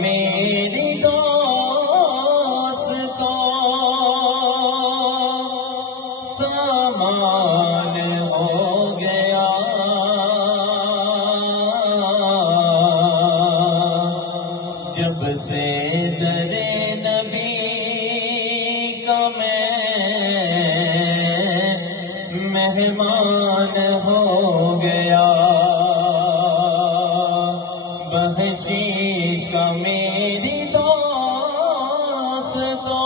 میری دوست تو سامان ہو گیا، جب سے در نبی کا میں مہمان ہو گیا، بخشش کا میری دوست تو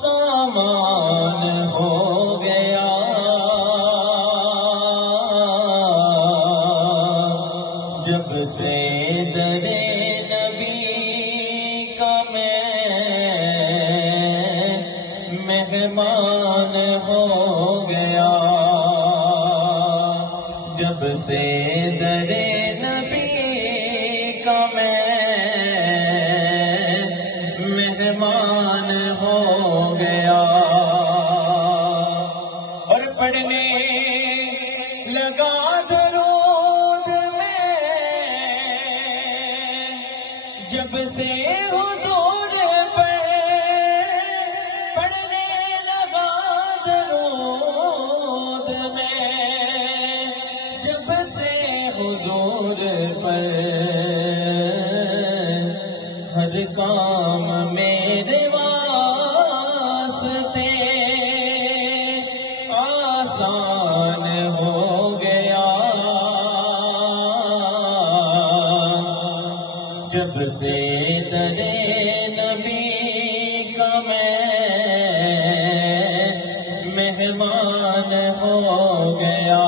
سامان ہو گیا، جب سے در نبی کا میں مہمان ہو گیا، جب سے در نبی کا میں مہمان ہو گیا، اور پڑھنے لگا درود میں جب سے حضور پہ، پڑھنے لگا درود میں جب سے حضور پر، ہر کام میرے واسطے آسان ہو گیا، جب سے در نبی کا میں مہمان ہو گیا۔